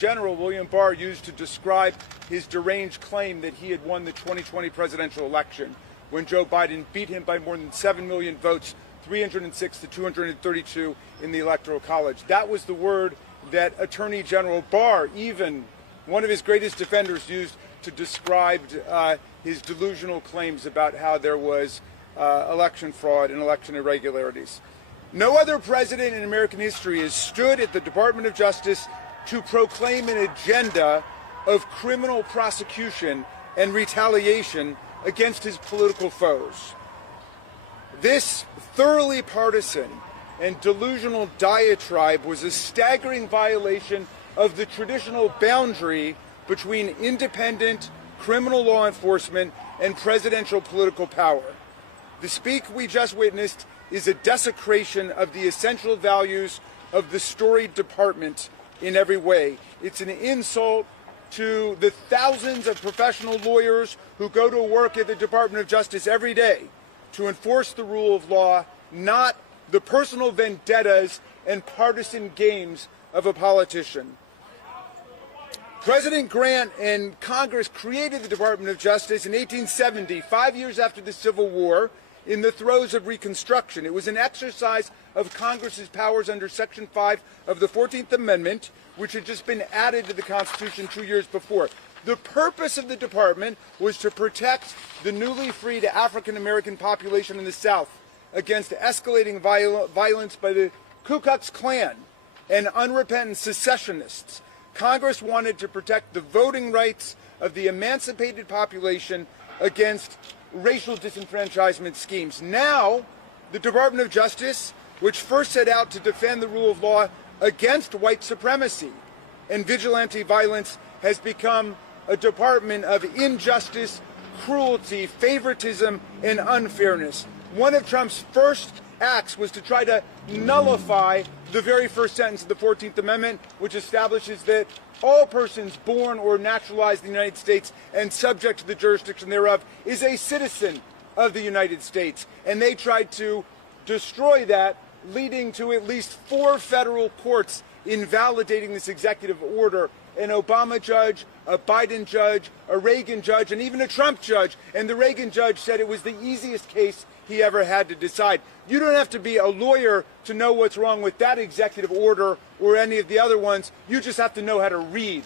General William Barr used to describe his deranged claim that he had won the 2020 presidential election when Joe Biden beat him by more than 7 million votes, 306 to 232 in the Electoral College. That was the word that Attorney General Barr, even one of his greatest defenders, used to describe his delusional claims about how there was election fraud and election irregularities. No other president in American history has stood at the Department of Justice to proclaim an agenda of criminal prosecution and retaliation against his political foes. This thoroughly partisan and delusional diatribe was a staggering violation of the traditional boundary between independent criminal law enforcement and presidential political power. The speak we just witnessed is a desecration of the essential values of the storied department in every way. It's an insult to the thousands of professional lawyers who go to work at the Department of Justice every day to enforce the rule of law, not the personal vendettas and partisan games of a politician. President Grant and Congress created the Department of Justice in 1870, 5 years after the Civil War, in the throes of Reconstruction. It was an exercise of Congress's powers under Section 5 of the 14th Amendment, which had just been added to the Constitution 2 years before. The purpose of the department was to protect the newly freed African-American population in the South against escalating violence by the Ku Klux Klan and unrepentant secessionists. Congress wanted to protect the voting rights of the emancipated population against racial disenfranchisement schemes. Now, the Department of Justice, which first set out to defend the rule of law against white supremacy and vigilante violence, has become a department of injustice, cruelty, favoritism, and unfairness. One of Trump's first acts was to try to nullify the very first sentence of the 14th Amendment, which establishes that all persons born or naturalized in the United States and subject to the jurisdiction thereof is a citizen of the United States. And they tried to destroy that, leading to at least 4 federal courts invalidating this executive order: an Obama judge, a Biden judge, a Reagan judge, and even a Trump judge. And the Reagan judge said it was the easiest case he ever had to decide. You don't have to be a lawyer to know what's wrong with that executive order or any of the other ones. You just have to know how to read.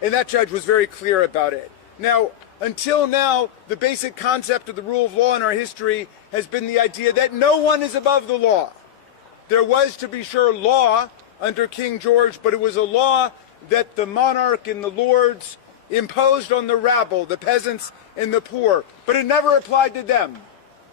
And that judge was very clear about it. Now, until now, the basic concept of the rule of law in our history has been the idea that no one is above the law. There was, to be sure, law under King George, but it was a law that the monarch and the lords imposed on the rabble, the peasants and the poor, but it never applied to them.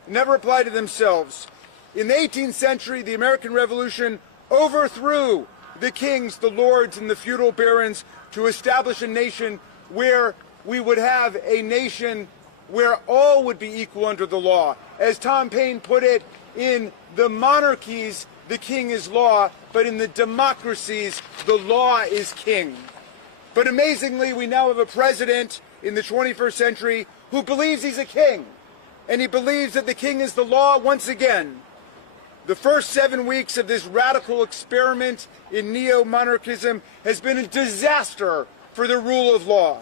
Never applied to themselves. In the 18th century, the American Revolution overthrew the kings, the lords, and the feudal barons to establish a nation where we would have a nation where all would be equal under the law. As Tom Paine put it, in the monarchies, the king is law, but in the democracies, the law is king. But amazingly, we now have a president in the 21st century who believes he's a king. And he believes that the king is the law once again. The first 7 weeks of this radical experiment in neo-monarchism has been a disaster for the rule of law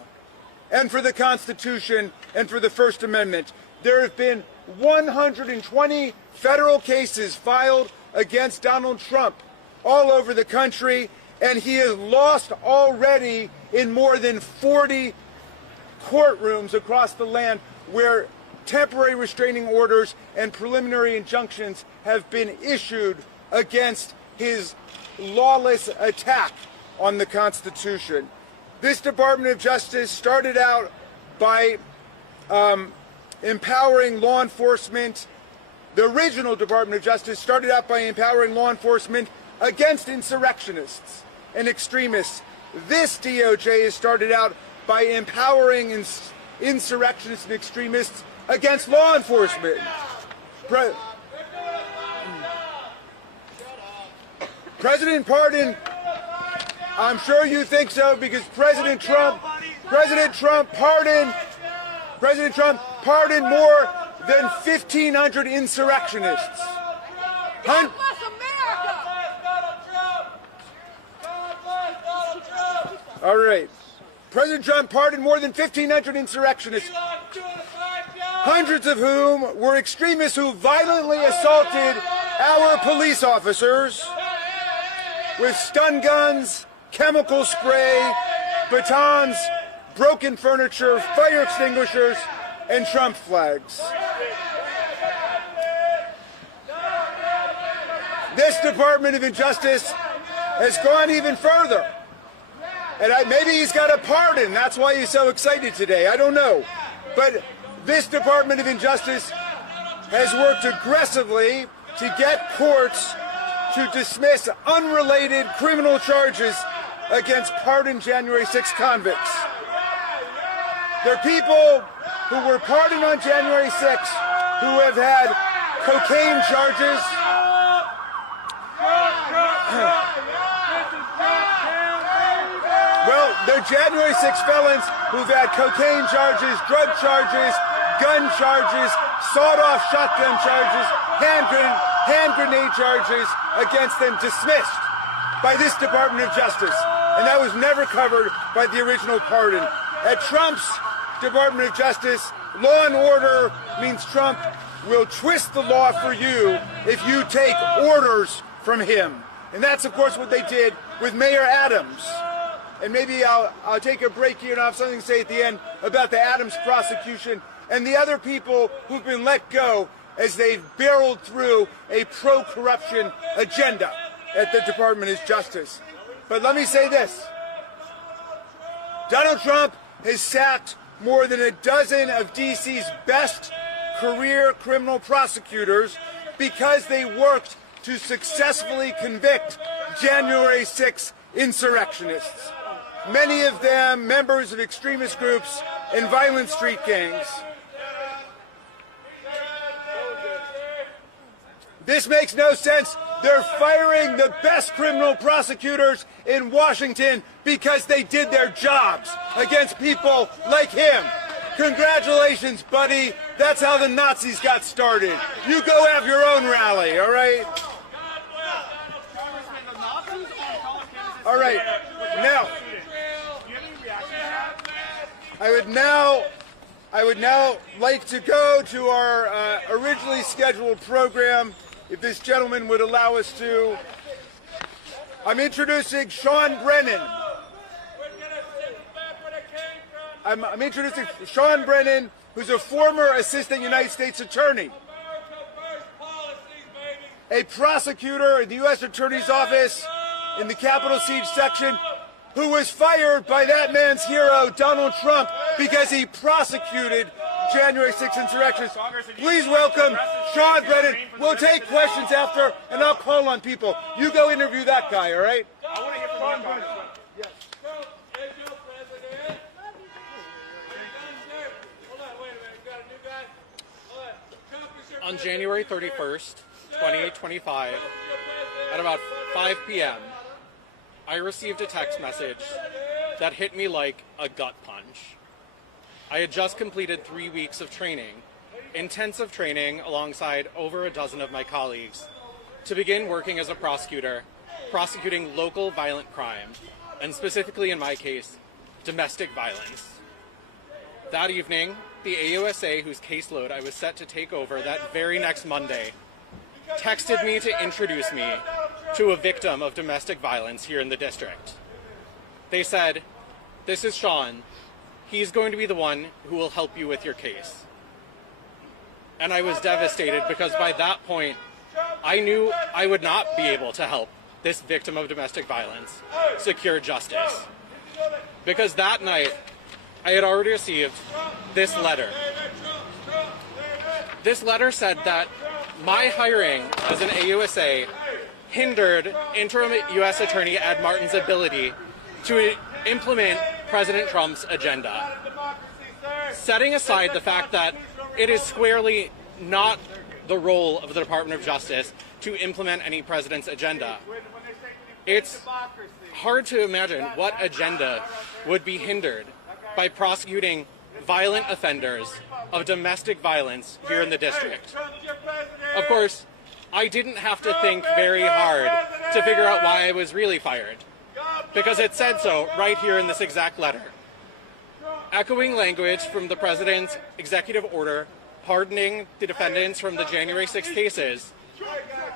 and for the Constitution and for the First Amendment. There have been 120 federal cases filed against Donald Trump all over the country, and he has lost already in more than 40 courtrooms across the land where temporary restraining orders and preliminary injunctions have been issued against his lawless attack on the Constitution. This Department of Justice started out by empowering law enforcement. The original Department of Justice started out by empowering law enforcement against insurrectionists and extremists. This DOJ has started out by empowering insurrectionists and extremists against law enforcement. President pardon, I'm sure you think so, because President Trump pardoned more than 1,500 insurrectionists. All right. President Trump pardoned more than 1,500 insurrectionists, hundreds of whom were extremists who violently assaulted our police officers with stun guns, chemical spray, batons, broken furniture, fire extinguishers, and Trump flags. This Department of Injustice has gone even further. And maybe he's got a pardon. That's why he's so excited today. I don't know. But this Department of Injustice has worked aggressively to get courts to dismiss unrelated criminal charges against pardoned January 6 convicts. There are people who were pardoned on January 6 who have had cocaine charges, well, they're January 6 felons who've had cocaine charges, drug charges, gun charges, sawed-off shotgun charges, hand grenade charges against them dismissed by this Department of Justice. And that was never covered by the original pardon. At Trump's Department of Justice, law and order means Trump will twist the law for you if you take orders from him. And that's, of course, what they did with Mayor Adams. And maybe I'll take a break here and I'll have something to say at the end about the Adams prosecution and the other people who've been let go as they've barreled through a pro-corruption agenda at the Department of Justice. But let me say this. Donald Trump has sacked more than a dozen of D.C.'s best career criminal prosecutors because they worked to successfully convict January 6 insurrectionists, many of them members of extremist groups and violent street gangs. This makes no sense. They're firing the best criminal prosecutors in Washington because they did their jobs against people like him. Congratulations, buddy. That's how the Nazis got started. You go have your own rally, all right? All right. Now, I would now like to go to our originally scheduled program, if this gentleman would allow us to. I'm introducing Sean Brennan. I'm introducing Sean Brennan, who's a former assistant United States attorney, a prosecutor in the U.S. Attorney's Office in the Capitol Siege section, who was fired by that man's hero, Donald Trump, because he prosecuted January 6th insurrections. Please welcome Sean Brennan. We'll take questions after, and I'll call on people. You go interview that guy, all right? I want to hear from Sean Brennan. Yes. On January 31st, 2025, at about 5 p.m., I received a text message that hit me like a gut punch. I had just completed 3 weeks of training, intensive training alongside over a dozen of my colleagues, to begin working as a prosecutor, prosecuting local violent crime, and specifically in my case, domestic violence. That evening, the AUSA, whose caseload I was set to take over that very next Monday, texted me to introduce me to a victim of domestic violence here in the district. They said, "This is Sean. He's going to be the one who will help you with your case." And I was devastated because by that point, I knew I would not be able to help this victim of domestic violence secure justice. Because that night, I had already received this letter. This letter said that my hiring as an AUSA hindered interim U.S. Attorney Ed Martin's ability to implement President Trump's agenda. Setting aside the fact that it is squarely not the role of the Department of Justice to implement any president's agenda, it's hard to imagine what agenda would be hindered by prosecuting violent offenders of domestic violence here in the district. Of course, I didn't have to think very hard to figure out why I was really fired. because it said so right here in this exact letter. Echoing language from the president's executive order pardoning the defendants from the January 6th cases,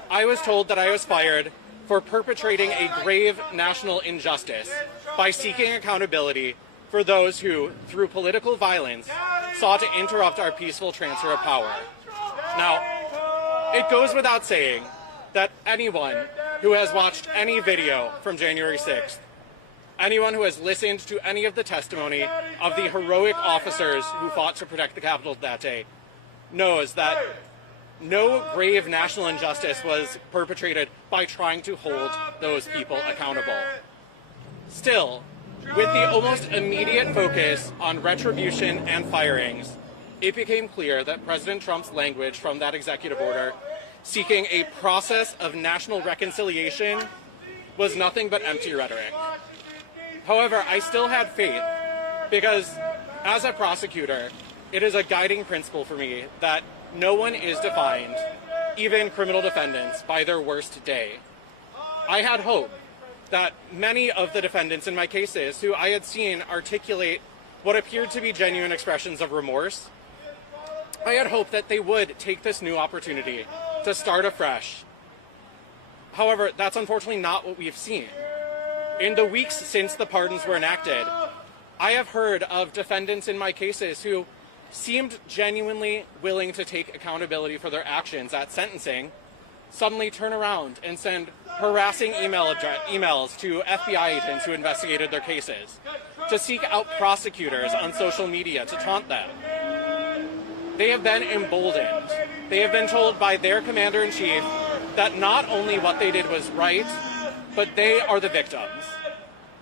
I was told that I was fired for perpetrating a grave national injustice by seeking accountability for those who, through political violence, sought to interrupt our peaceful transfer of power. Now, it goes without saying that anyone who has watched any video from January 6th, anyone who has listened to any of the testimony of the heroic officers who fought to protect the Capitol that day, knows that no grave national injustice was perpetrated by trying to hold those people accountable. Still, with the almost immediate focus on retribution and firings, it became clear that President Trump's language from that executive order, seeking a process of national reconciliation, was nothing but empty rhetoric. However, I still had faith because, as a prosecutor, it is a guiding principle for me that no one is defined, even criminal defendants, by their worst day. I had hope that many of the defendants in my cases who I had seen articulate what appeared to be genuine expressions of remorse, I had hoped that they would take this new opportunity to start afresh. However, that's unfortunately not what we've seen. In the weeks since the pardons were enacted, I have heard of defendants in my cases who seemed genuinely willing to take accountability for their actions at sentencing, suddenly turn around and send harassing emails to FBI agents who investigated their cases, to seek out prosecutors on social media to taunt them. They have been emboldened. They have been told by their commander-in-chief that not only what they did was right, but they are the victims.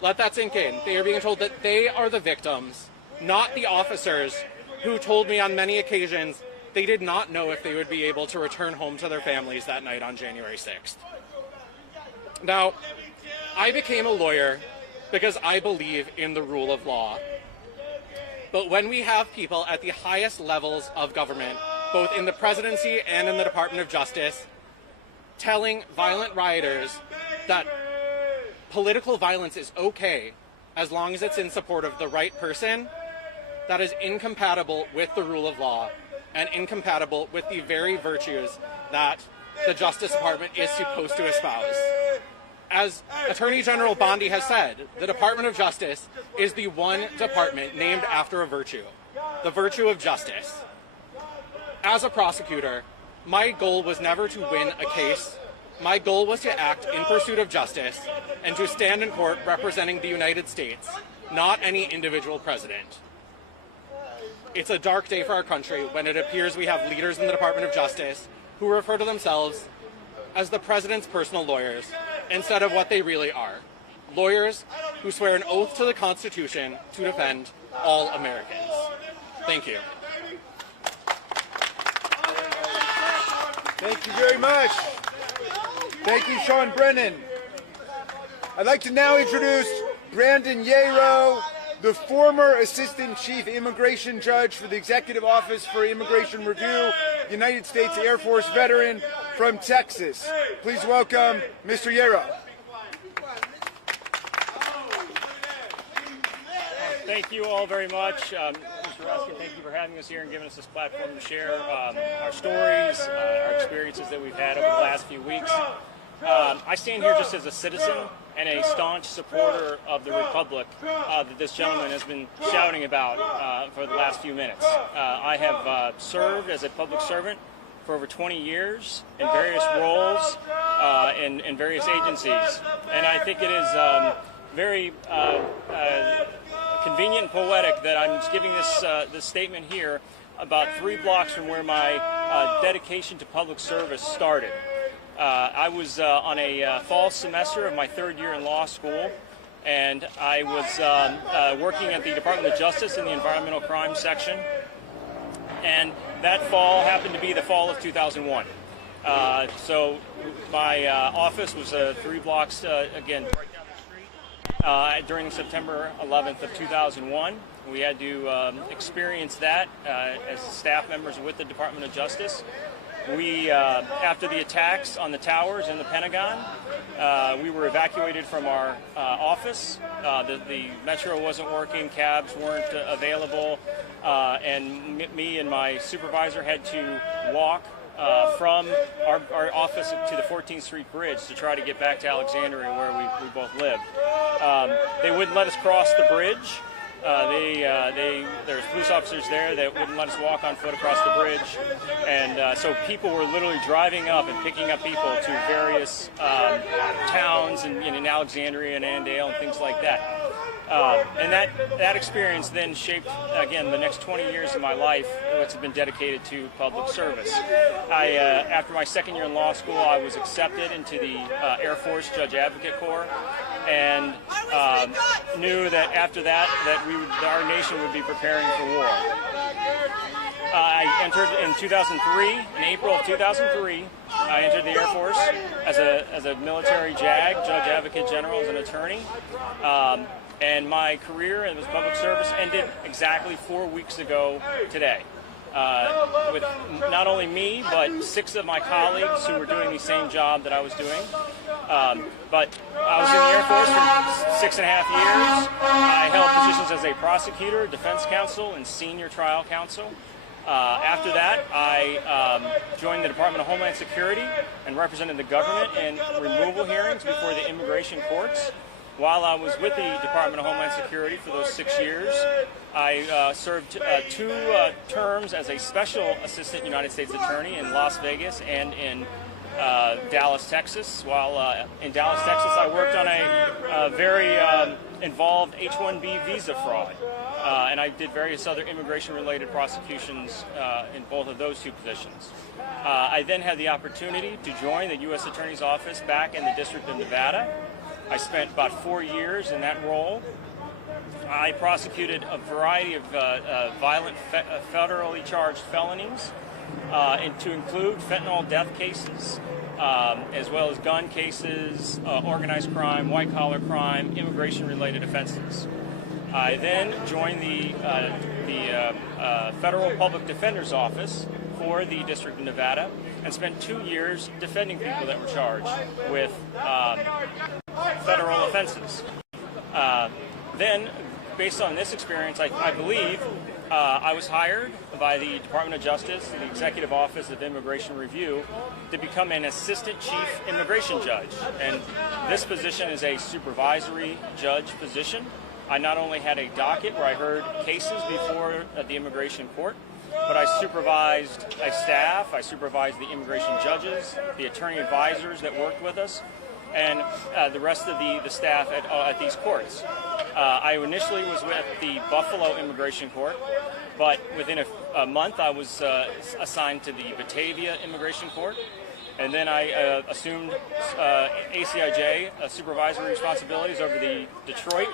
Let that sink in. They are being told that they are the victims, not the officers who told me on many occasions they did not know if they would be able to return home to their families that night on January 6th. Now, I became a lawyer because I believe in the rule of law. But when we have people at the highest levels of government, both in the presidency and in the Department of Justice, telling violent rioters that political violence is okay as long as it's in support of the right person, that is incompatible with the rule of law and incompatible with the very virtues that the Justice Department is supposed to espouse. As Attorney General Bondi has said, the Department of Justice is the one department named after a virtue, the virtue of justice. As a prosecutor, my goal was never to win a case. My goal was to act in pursuit of justice and to stand in court representing the United States, not any individual president. It's a dark day for our country when it appears we have leaders in the Department of Justice who refer to themselves as the president's personal lawyers instead of what they really are, lawyers who swear an oath to the Constitution to defend all Americans. Thank you. Thank you very much. Thank you, Sean Brennan. I'd like to now introduce Brandon Yero, the former Assistant Chief Immigration Judge for the Executive Office for Immigration Review, United States Air Force veteran from Texas. Please welcome Mr. Yero. Thank you all very much. Mr. Raskin, thank you for having us here and giving us this platform to share our stories, our experiences that we've had over the last few weeks. I stand here just as a citizen and a staunch supporter of the Republic that this gentleman has been shouting about for the last few minutes. I have served as a public servant for over 20 years in various roles in various agencies, and I think it is very convenient and poetic that I'm giving this statement here about 3 blocks from where my dedication to public service started. I was on a fall semester of my 3rd year in law school, and I was working at the Department of Justice in the Environmental Crime Section, and that fall happened to be the fall of 2001. So my office was 3 blocks, again, right down the street. During September 11th of 2001, we had to experience that as staff members with the Department of Justice. We, after the attacks on the towers in the Pentagon, we were evacuated from our office. The metro wasn't working, cabs weren't available, and me and my supervisor had to walk from our office to the 14th Street Bridge to try to get back to Alexandria, where we both lived. They wouldn't let us cross the bridge. There's police officers there that wouldn't let us walk on foot across the bridge, and so people were literally driving up and picking up people to various towns in Alexandria and Annandale and things like that. And that experience then shaped, again, the next 20 years of my life, which has been dedicated to public service. After my second year in law school, I was accepted into the Air Force Judge Advocate Corps, and knew that after that, our nation would be preparing for war. I entered in 2003, in April of 2003, I entered the Air Force as a military JAG, Judge Advocate General, as an attorney. And my career in public service ended exactly 4 weeks ago today. With not only me, but 6 of my colleagues who were doing the same job that I was doing. But I was in the Air Force for 6.5 years. I held positions as a prosecutor, defense counsel, and senior trial counsel. After that, I joined the Department of Homeland Security and represented the government in removal hearings before the immigration courts. While I was with the Department of Homeland Security for those 6 years, I served 2 terms as a special assistant United States attorney in Las Vegas and in Dallas, Texas. While in Dallas, Texas, I worked on a very involved H-1B visa fraud. And I did various other immigration-related prosecutions in both of those 2 positions. I then had the opportunity to join the U.S. Attorney's Office back in the District of Nevada. I spent about 4 years in that role. I prosecuted a variety of violent federally charged felonies, and to include fentanyl death cases, as well as gun cases, organized crime, white-collar crime, immigration-related offenses. I then joined the Federal Public Defender's Office for the District of Nevada and spent 2 years defending people that were charged with federal offenses. Then, based on this experience, I believe I was hired by the Department of Justice, the Executive Office of Immigration Review, to become an Assistant Chief Immigration Judge. And this position is a supervisory judge position. I not only had a docket where I heard cases before the immigration court, but I supervised a staff, I supervised the immigration judges, the attorney advisors that worked with us, and the rest of the staff at these courts. I initially was with the Buffalo Immigration Court, but within a month I was assigned to the Batavia Immigration Court, and then I assumed ACIJ supervisory responsibilities over the Detroit,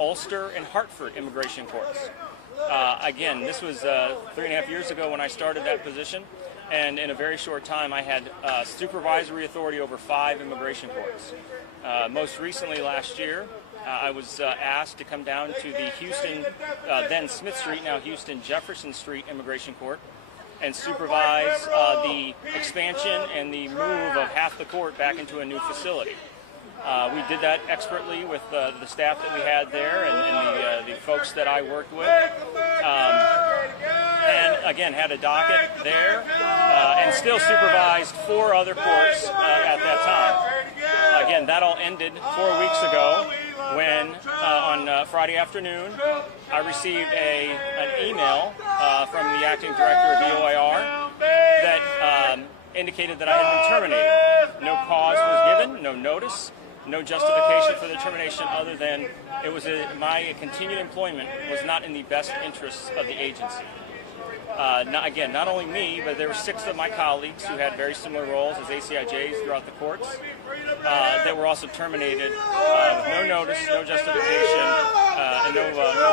Ulster, and Hartford immigration courts. Again, this was 3.5 years ago when I started that position, and in a very short time I had supervisory authority over 5 immigration courts. Most recently last year, I was asked to come down to the Houston, then Smith Street, now Houston Jefferson Street Immigration Court, and supervise the expansion and the move of half the court back into a new facility. We did that expertly with the staff that we had there and the folks that I worked with. And again, had a docket there and still supervised 4 other courts at that time. Again, that all ended 4 weeks ago when on Friday afternoon I received an email from the acting director of BOIR that indicated that I had been terminated. No cause was given, no notice, no justification for the termination other than it was my continued employment was not in the best interests of the agency. Not only me, but there were 6 of my colleagues who had very similar roles as ACIJs throughout the courts that were also terminated with no notice, no justification, and no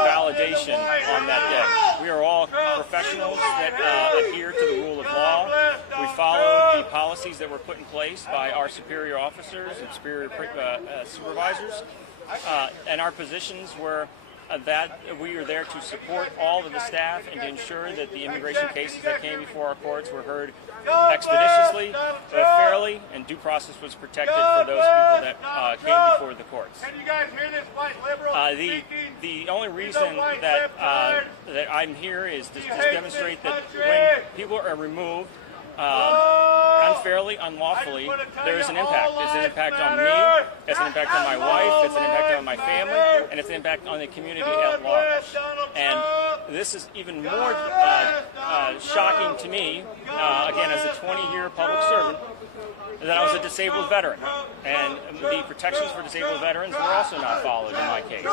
validation on that day. We are all professionals that adhere to the rule of law. We followed the policies that were put in place by our superior officers and superior supervisors, and our positions were that we are there to support all of the staff and to ensure that the immigration cases that came before our courts were heard expeditiously, fairly, and due process was protected for those people that came before the courts. Can you guys hear this white liberal the only reason that that I'm here is to just demonstrate that when people are removed unfairly, unlawfully, there is an impact. It's an impact on me, it's an impact on my wife, it's an impact on my family, and it's an impact on the community at large. And this is even more shocking to me, again, as a 20-year public servant, that I was a disabled veteran. And the protections for disabled veterans were also not followed in my case.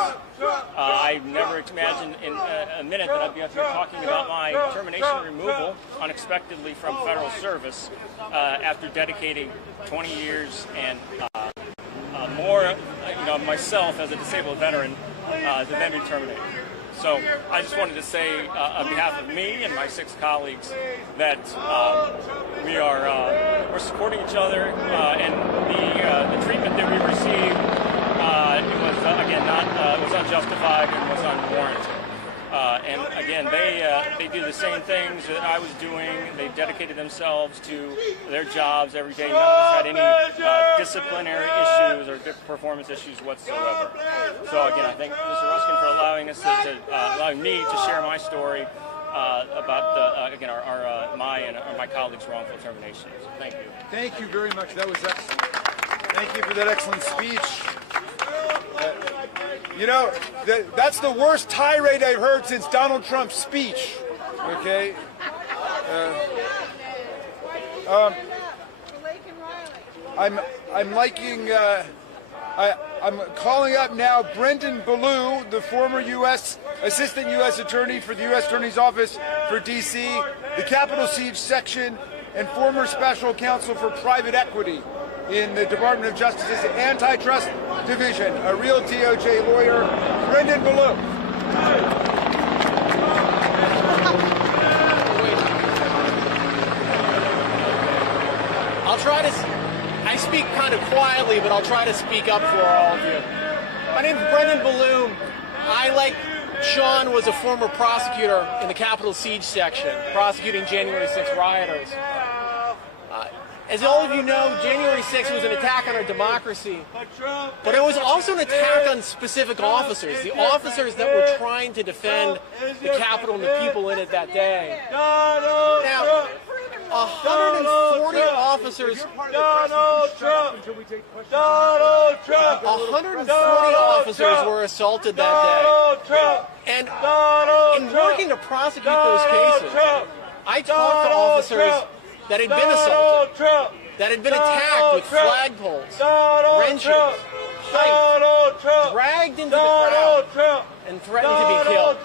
I never imagined in a minute that I'd be up here talking about my termination removal unexpectedly from federal service after dedicating 20 years and more, myself as a disabled veteran to then be terminated. So I just wanted to say on behalf of me and my 6 colleagues that we're supporting each other, and the treatment that we received it was it was unjustified and was unwarranted. And again, they do the same things that I was doing. They dedicated themselves to their jobs every day. None of us had any disciplinary issues or performance issues whatsoever. So again, I thank Mr. Raskin for allowing us allowing me to share my story about my colleagues' wrongful termination. So thank you. Thank you very much. That was excellent. Thank you for that excellent speech. That's the worst tirade I've heard since Donald Trump's speech. Okay. I'm liking. I'm calling up now Brennan Belo, the former Assistant U.S. Attorney for the U.S. Attorney's Office for D.C., the Capitol Siege Section, and former Special Counsel for Private Equity in the Department of Justice's Antitrust Division, a real DOJ lawyer, Brennan Belo. I speak kind of quietly, but I'll try to speak up for all of you. My name is Brennan Belo. I, like Sean, was a former prosecutor in the Capitol Siege Section, prosecuting January 6 rioters. As all of you know, January 6th was an attack on our democracy, but it was also an attack on specific officers, the officers that were trying to defend the Capitol and the people in it that day. Now, 140 officers. 140 officers were assaulted that day. And in working to prosecute those cases, I talked to officers that had been assaulted, that had been attacked with flagpoles, wrenches, pipes, dragged into the crowd, and threatened to be killed.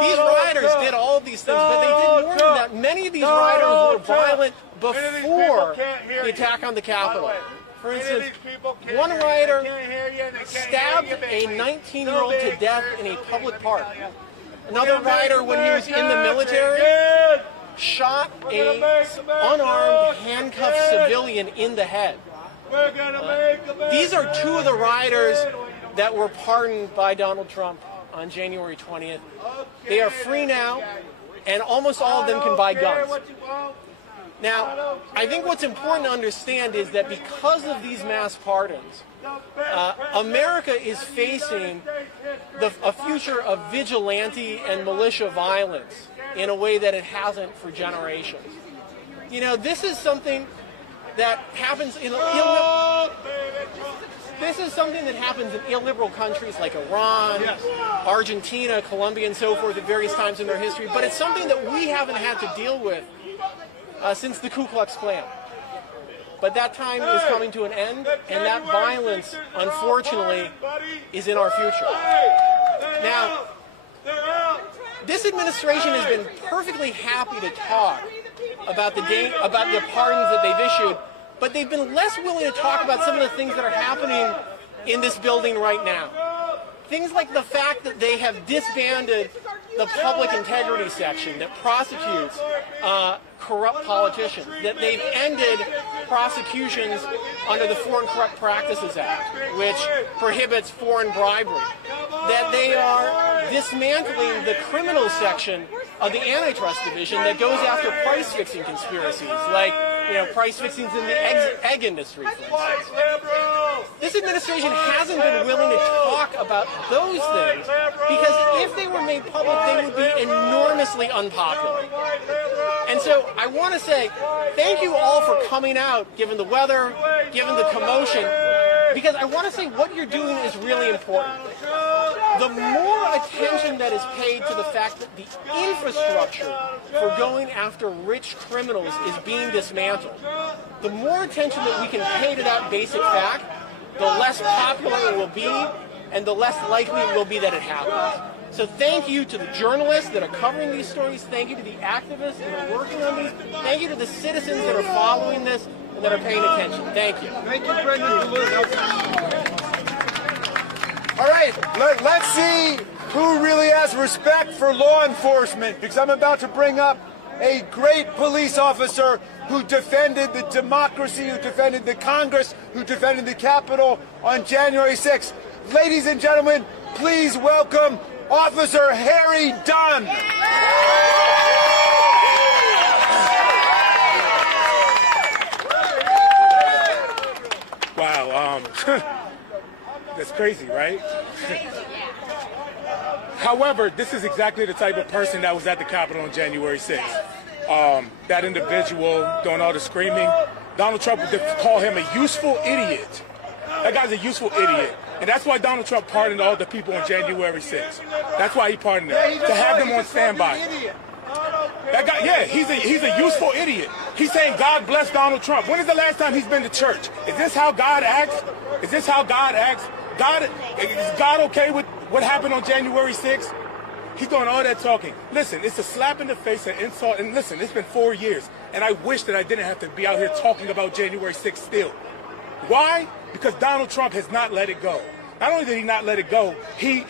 These rioters did all of these things, but they did more than that. Many of these rioters were violent before the attack on the Capitol. For instance, one rioter stabbed a 19-year-old to death in a public park. Another rioter, when he was in the military, shot an unarmed, handcuffed civilian in the head. These are 2 of the rioters that were pardoned by Donald Trump on January 20th. They are free now, and almost all of them can buy guns. Now, I think what's important to understand is that because of these mass pardons, America is facing a future of vigilante and militia violence in a way that it hasn't for generations. This is something that happens in illiberal countries like Iran, Argentina, Colombia, and so forth at various times in their history, but it's something that we haven't had to deal with since the Ku Klux Klan. But that time is coming to an end, and that violence, unfortunately, is in our future. Now, this administration has been perfectly happy to talk about the pardons that they've issued, but they've been less willing to talk about some of the things that are happening in this building right now. Things like the fact that they have disbanded the public integrity section that prosecutes corrupt politicians, that they've ended prosecutions under the Foreign Corrupt Practices Act, which prohibits foreign bribery, that they are dismantling the criminal section of the antitrust division that goes after price-fixing conspiracies, like price fixings in the egg industry, for instance. This administration hasn't been willing to talk about those things because if they were made public, they would be enormously unpopular. And so I want to say thank you all for coming out, given the weather, given the commotion, because I want to say what you're doing is really important. The more attention that is paid to the fact that the infrastructure for going after rich criminals is being dismantled, the more attention that we can pay to that basic fact, the less popular it will be, and the less likely it will be that it happens. So thank you to the journalists that are covering these stories. Thank you to the activists that are working on these. Thank you to the citizens that are following this and that are paying attention. Thank you. Thank you, Brennan. All right, let's see who really has respect for law enforcement, because I'm about to bring up a great police officer who defended the democracy, who defended the Congress, who defended the Capitol on January 6th. Ladies and gentlemen, please welcome Officer Harry Dunn. Wow, that's crazy, right? However, this is exactly the type of person that was at the Capitol on January 6th. That individual doing all the screaming. Donald Trump would call him a useful idiot. That guy's a useful idiot. And that's why Donald Trump pardoned all the people on January 6th. That's why he pardoned them, to have them on standby. That guy, yeah, he's a useful idiot. He's saying God bless Donald Trump. When is the last time he's been to church? Is this how God acts? Is this how God acts? Is God okay with what happened on January 6th? He's doing all that talking. Listen, it's a slap in the face, an insult. And listen, it's been 4 years. And I wish that I didn't have to be out here talking about January 6th still. Why? Because Donald Trump has not let it go. Not only did he not let it go, he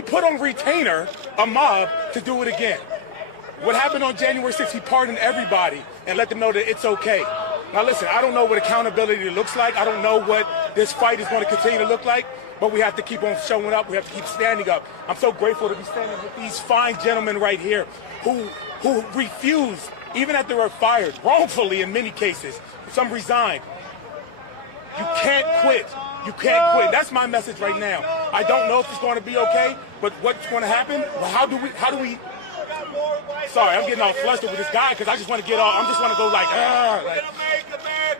put on retainer a mob to do it again. What happened on January 6th, he pardoned everybody and let them know that it's okay. Now listen, I don't know what accountability looks like. I don't know what this fight is going to continue to look like, but we have to keep on showing up. We have to keep standing up. I'm so grateful to be standing with these fine gentlemen right here who refused, even after they were fired, wrongfully in many cases. Some resigned. You can't quit. You can't quit. That's my message right now. I don't know if it's going to be okay, but what's going to happen? Well, how do we? Sorry, I'm getting all flustered with this guy because I just want to get all. I just want to go like.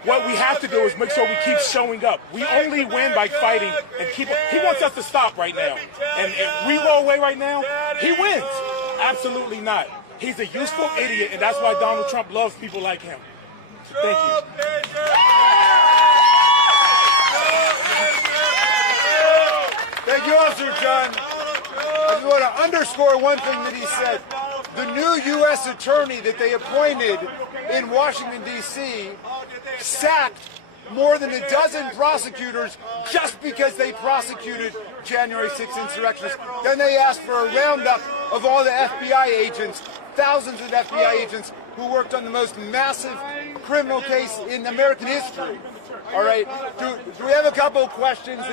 What we have to do is make sure we keep showing up. We only win by fighting and keep. He wants us to stop right now, and if we go away right now, he wins. Absolutely not. He's a useful idiot, and that's why Donald Trump loves people like him. So thank you. Thank you, Officer John. I just want to underscore one thing that he said. The new U.S. attorney that they appointed in Washington, D.C. sacked more than a dozen prosecutors just because they prosecuted January 6th insurrectionists. Then they asked for a roundup of all the FBI agents, thousands of FBI agents who worked on the most massive criminal case in American history. All right, do we have a couple of questions?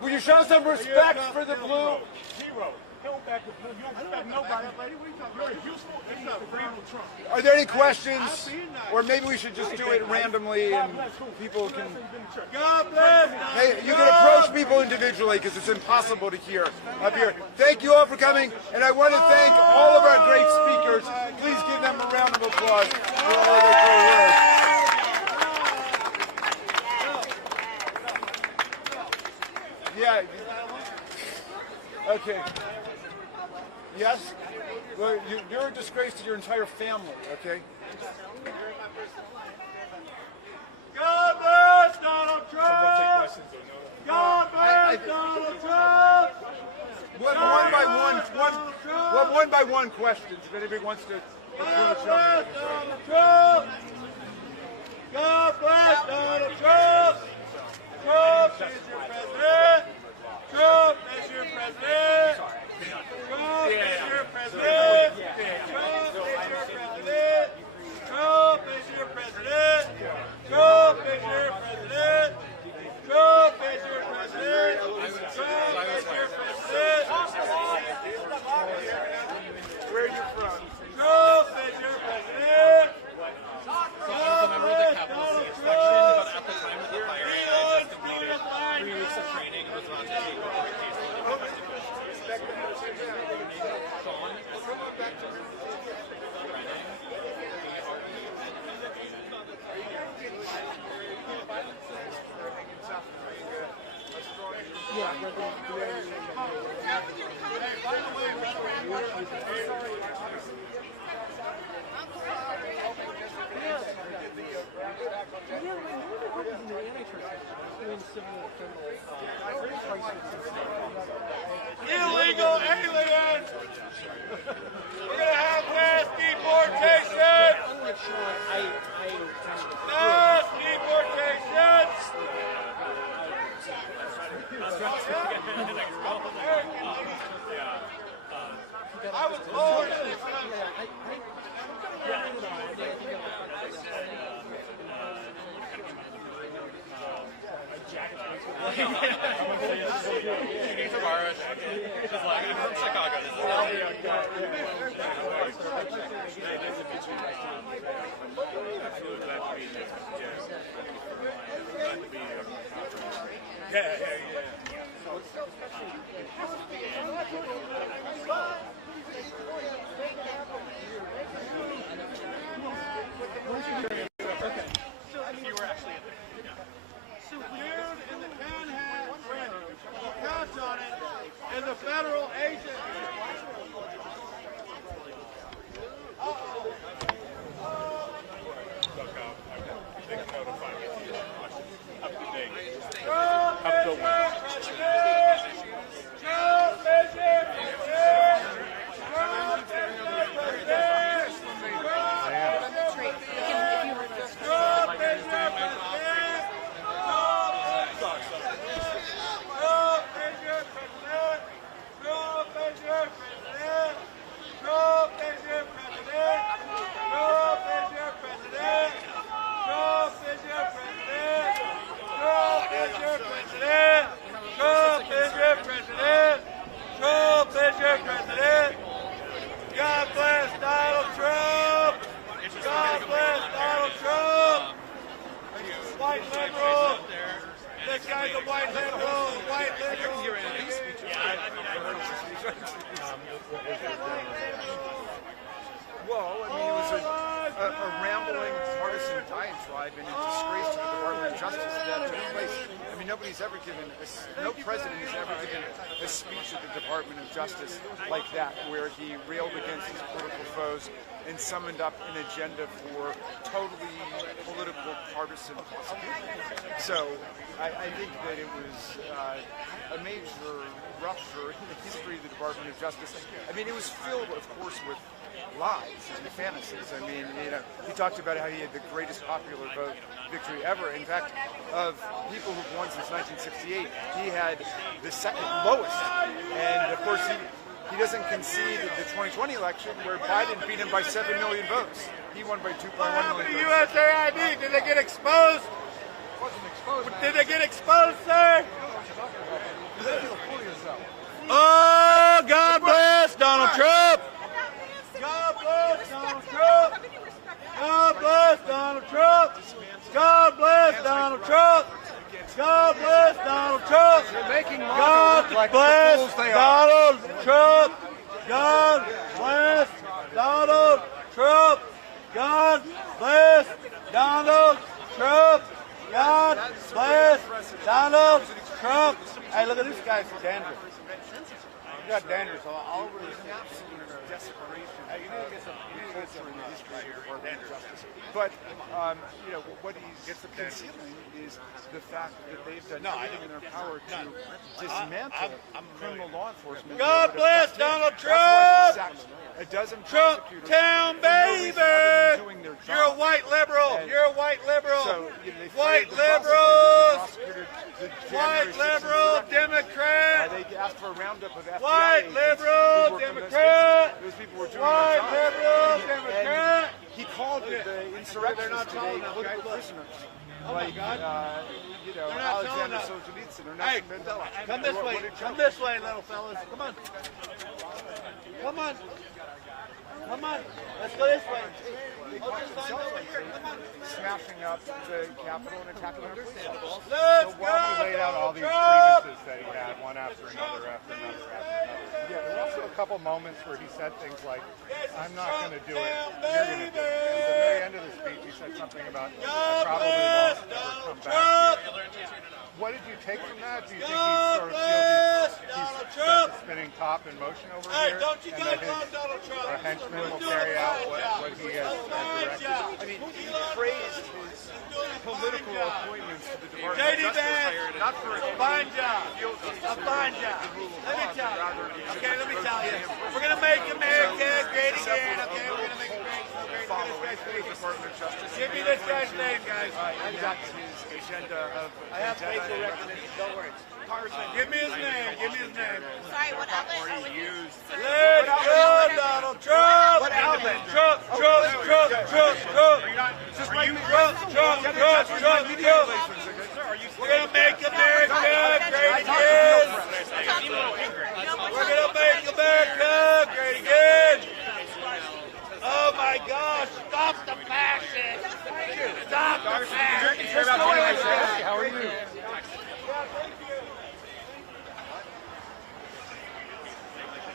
Will you show some respect for the blue? Are there any questions? Or maybe we should just do it randomly and people can... Hey, you can approach people individually because it's impossible to hear up here. Thank you all for coming, and I want to thank all of our great speakers. Please give them a round of applause for all of their great work. Yeah. Okay. Yes? Well, you're a disgrace to your entire family, okay? God bless Donald Trump! God bless Donald Trump! One by one questions, if anybody wants to. God bless Donald Trump! God bless Donald Trump! Trump is your president! Trump is your president! Trump is your president! Trump is your president! Trump Illegal aliens! We're gonna have mass deportation! Mass deportation! I was born in this country. I'm from Chicago. Dude in the tan hat with a patch on it is a federal agent. God bless Donald Trump! God bless Donald Trump! White liberal! This guy's a white liberal! White liberal! Well, I mean, it was a rambling partisan diatribe and a disgrace to the Department of Justice that took place. I mean, nobody's ever given, no president has ever given a speech at the Department of Justice like that, where he railed against his political foes and summoned up an agenda for totally political partisan prosecution. So I think that it was a major rupture in the history of the Department of Justice. I mean, it was filled, of course, with lies and fantasies. I mean, he talked about how he had the greatest popular vote victory ever. In fact, of people who've won since 1968, he had the second lowest. And of course, he doesn't concede the 2020 election where Biden beat him by 7 million votes. He won by 2.1 million votes. USAID, did they get exposed? Did they get exposed, sir? Oh, God bless Donald Trump! God bless Donald Trump! God bless Donald Trump! God bless Donald Trump! God bless Donald Trump! God bless Donald Trump! God bless Donald Trump! God bless Donald Trump! God bless Donald Trump! Hey, look at this guy for dandruff. You got dandruff all over his desperation. You need to get some culture in the history of the Department of Justice. But, what he's concealing is the fact that they've done everything in their power to dismantle criminal law enforcement. God bless Donald Trump! A dozen Trump town, baby! You're a white liberal! You're a white liberal! So, White liberals! White liberal Democrat! They asked for a roundup of FBI White agents liberal who were Democrat! Those people were doing White their job. liberal Democrat! He called the insurrectionists today political prisoners. Like, Alexander Solzhenitsyn or Nelson Mandela. Come this way. Come this way, little fellas. Come on. Come on. Come on. Let's go this way. Smashing up the Capitol and attacking our police officers. Let's So while he laid out all these Trump! grievances that he had, one after another, after another, after another, yeah, there were also a couple moments where he said things like, I'm not going to do it, you're going to do it. And at the very end of the speech, he said something about, I probably won't ever come back here. what did you take from that? Do you think he sort of feels he's got the spinning top in motion over here, and that his henchmen will carry out what he has directed? I mean, he praised his political appointments to the Department of Justice, not for his fine job. A fine job. Let me tell you. Okay, let me tell you. We're going to make America great again. Okay, we're going to make it great. Give me this guy's name, guys. I've got his agenda of. I have facial recognition. Don't worry. Congressman, give me his name. Give me his name. Sorry, what outlet? Let's go, Donald Trump. What outlet? Trump. Just like Trump. We're gonna make America great again. We're gonna make America great again. Oh my gosh! Stop the fascist! Stop the fascist! How are you?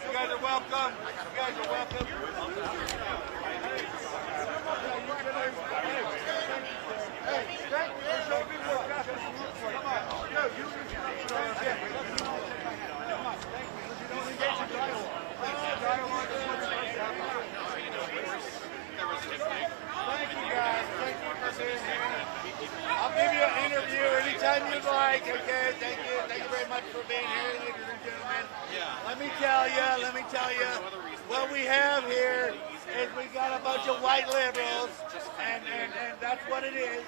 You guys are welcome. You guys are welcome. I'll give you an interview anytime you'd like. Okay, thank you. Thank you very much for being here, ladies and gentlemen. Let me tell you, what we have here is we got a bunch of white liberals, and that's what it is.